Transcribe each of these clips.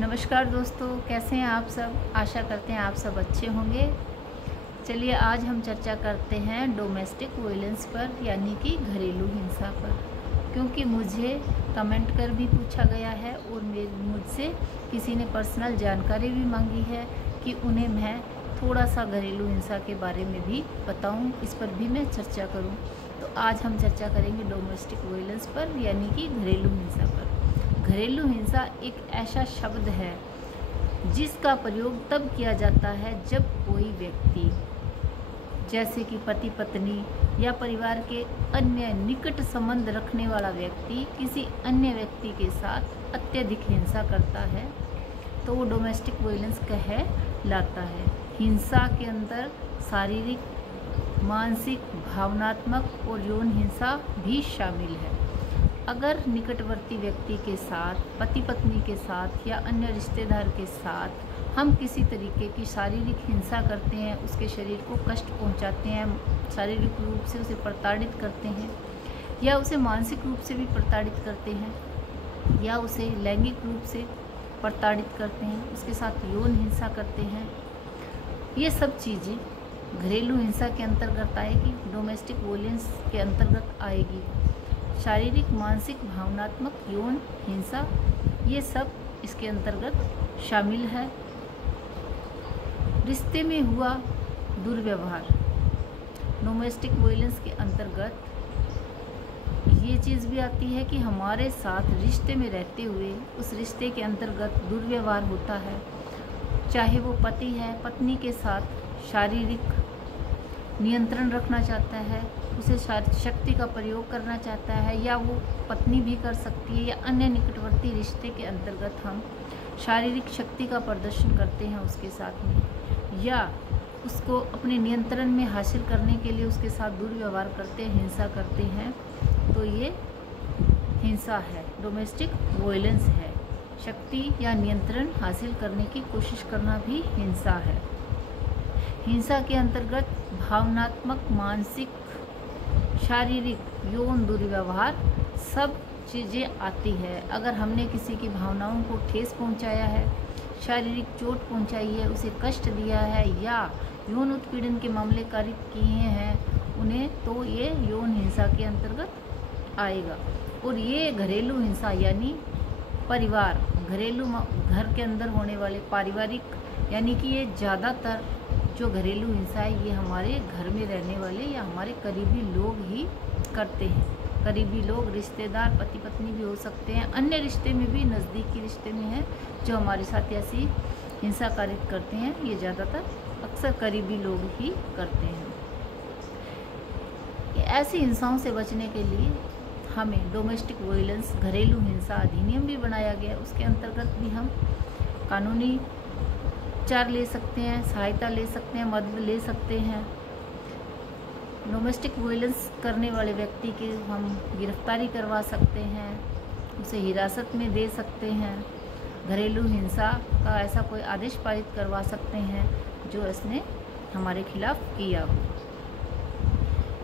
नमस्कार दोस्तों, कैसे हैं आप सब। आशा करते हैं आप सब अच्छे होंगे। चलिए आज हम चर्चा करते हैं डोमेस्टिक वायलेंस पर, यानी कि घरेलू हिंसा पर। क्योंकि मुझे कमेंट कर भी पूछा गया है और मुझसे किसी ने पर्सनल जानकारी भी मांगी है कि उन्हें मैं थोड़ा सा घरेलू हिंसा के बारे में भी बताऊं, इस पर भी मैं चर्चा करूं। तो आज हम चर्चा करेंगे डोमेस्टिक वायलेंस पर, यानी कि घरेलू हिंसा पर। घरेलू हिंसा एक ऐसा शब्द है जिसका प्रयोग तब किया जाता है जब कोई व्यक्ति, जैसे कि पति पत्नी या परिवार के अन्य निकट संबंध रखने वाला व्यक्ति किसी अन्य व्यक्ति के साथ अत्यधिक हिंसा करता है, तो वो डोमेस्टिक वायलेंस कहलाता है। हिंसा के अंदर शारीरिक, मानसिक, भावनात्मक और यौन हिंसा भी शामिल है। अगर निकटवर्ती व्यक्ति के साथ, पति पत्नी के साथ या अन्य रिश्तेदार के साथ हम किसी तरीके की शारीरिक हिंसा करते हैं, उसके शरीर को कष्ट पहुंचाते हैं, शारीरिक रूप से उसे प्रताड़ित करते हैं या उसे मानसिक रूप से भी प्रताड़ित करते हैं या उसे लैंगिक रूप से प्रताड़ित करते हैं, उसके साथ यौन हिंसा करते हैं, ये सब चीज़ें घरेलू हिंसा के अंतर्गत आएगी, डोमेस्टिक वायलेंस के अंतर्गत आएगी। शारीरिक, मानसिक, भावनात्मक, यौन हिंसा, ये सब इसके अंतर्गत शामिल है। रिश्ते में हुआ दुर्व्यवहार, डोमेस्टिक वायलेंस के अंतर्गत ये चीज़ भी आती है कि हमारे साथ रिश्ते में रहते हुए उस रिश्ते के अंतर्गत दुर्व्यवहार होता है। चाहे वो पति है, पत्नी के साथ शारीरिक नियंत्रण रखना चाहता है, उसे शक्ति का प्रयोग करना चाहता है, या वो पत्नी भी कर सकती है, या अन्य निकटवर्ती रिश्ते के अंतर्गत हम शारीरिक शक्ति का प्रदर्शन करते हैं उसके साथ में, या उसको अपने नियंत्रण में हासिल करने के लिए उसके साथ दुर्व्यवहार करते हैं, हिंसा करते हैं, तो ये हिंसा है, डोमेस्टिक वायलेंस है। शक्ति या नियंत्रण हासिल करने की कोशिश करना भी हिंसा है। हिंसा के अंतर्गत भावनात्मक, मानसिक, शारीरिक, यौन दुर्व्यवहार सब चीज़ें आती है। अगर हमने किसी की भावनाओं को ठेस पहुंचाया है, शारीरिक चोट पहुंचाई है, उसे कष्ट दिया है या यौन उत्पीड़न के मामले कारित किए हैं उन्हें, तो ये यौन हिंसा के अंतर्गत आएगा। और ये घरेलू हिंसा यानी परिवार, घरेलू घर के अंदर होने वाले पारिवारिक, यानी कि ये ज़्यादातर जो घरेलू हिंसा है ये हमारे घर में रहने वाले या हमारे करीबी लोग ही करते हैं। करीबी लोग, रिश्तेदार, पति पत्नी भी हो सकते हैं, अन्य रिश्ते में भी, नज़दीकी रिश्ते में है जो हमारे साथ ऐसी हिंसा कारित करते हैं, ये ज़्यादातर अक्सर करीबी लोग ही करते हैं। ऐसी हिंसाओं से बचने के लिए हमें डोमेस्टिक वायलेंस, घरेलू हिंसा अधिनियम भी बनाया गया, उसके अंतर्गत भी हम कानूनी उपचार ले सकते हैं, सहायता ले सकते हैं, मदद ले सकते हैं। डोमेस्टिक वायलेंस करने वाले व्यक्ति की हम गिरफ्तारी करवा सकते हैं, उसे हिरासत में दे सकते हैं, घरेलू हिंसा का ऐसा कोई आदेश पारित करवा सकते हैं जो इसने हमारे खिलाफ किया हो।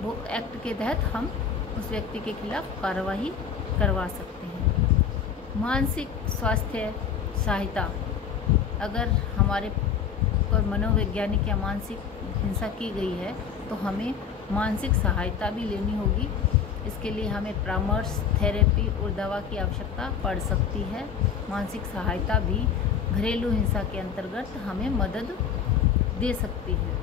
वो एक्ट के तहत हम उस व्यक्ति के खिलाफ कार्रवाई करवा सकते हैं। मानसिक स्वास्थ्य सहायता, अगर हमारे पर मनोवैज्ञानिक या मानसिक हिंसा की गई है तो हमें मानसिक सहायता भी लेनी होगी। इसके लिए हमें परामर्श, थेरेपी और दवा की आवश्यकता पड़ सकती है। मानसिक सहायता भी घरेलू हिंसा के अंतर्गत हमें मदद दे सकती है।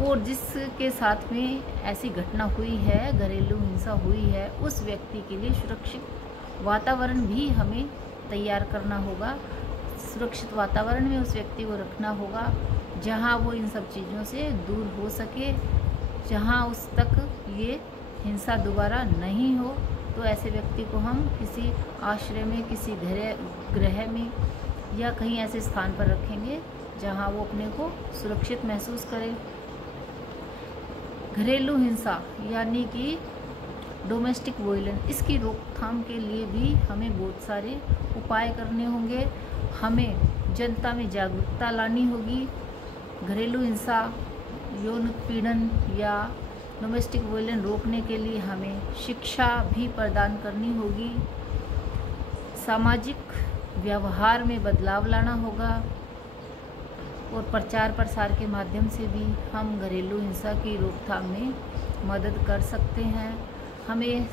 और जिसके साथ में ऐसी घटना हुई है, घरेलू हिंसा हुई है, उस व्यक्ति के लिए सुरक्षित वातावरण भी हमें तैयार करना होगा। सुरक्षित वातावरण में उस व्यक्ति को रखना होगा जहां वो इन सब चीज़ों से दूर हो सके, जहां उस तक ये हिंसा दोबारा नहीं हो। तो ऐसे व्यक्ति को हम किसी आश्रय में, किसी गृह में या कहीं ऐसे स्थान पर रखेंगे जहां वो अपने को सुरक्षित महसूस करे। घरेलू हिंसा यानी कि डोमेस्टिक वायलेंस, इसकी रोकथाम के लिए भी हमें बहुत सारे उपाय करने होंगे। हमें जनता में जागरूकता लानी होगी। घरेलू हिंसा, यौन उत्पीड़न या डोमेस्टिक वायलेंस रोकने के लिए हमें शिक्षा भी प्रदान करनी होगी। सामाजिक व्यवहार में बदलाव लाना होगा और प्रचार प्रसार के माध्यम से भी हम घरेलू हिंसा की रोकथाम में मदद कर सकते हैं। हमें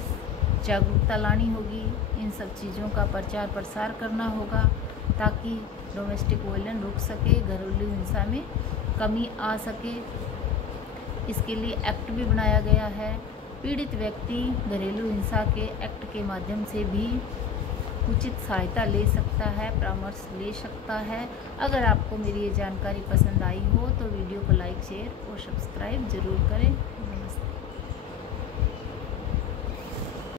जागरूकता लानी होगी, इन सब चीज़ों का प्रचार प्रसार करना होगा ताकि डोमेस्टिक वायलेंस रुक सके, घरेलू हिंसा में कमी आ सके। इसके लिए एक्ट भी बनाया गया है। पीड़ित व्यक्ति घरेलू हिंसा के एक्ट के माध्यम से भी उचित सहायता ले सकता है, परामर्श ले सकता है। अगर आपको मेरी ये जानकारी पसंद आई हो तो वीडियो को लाइक, शेयर और सब्सक्राइब ज़रूर करें।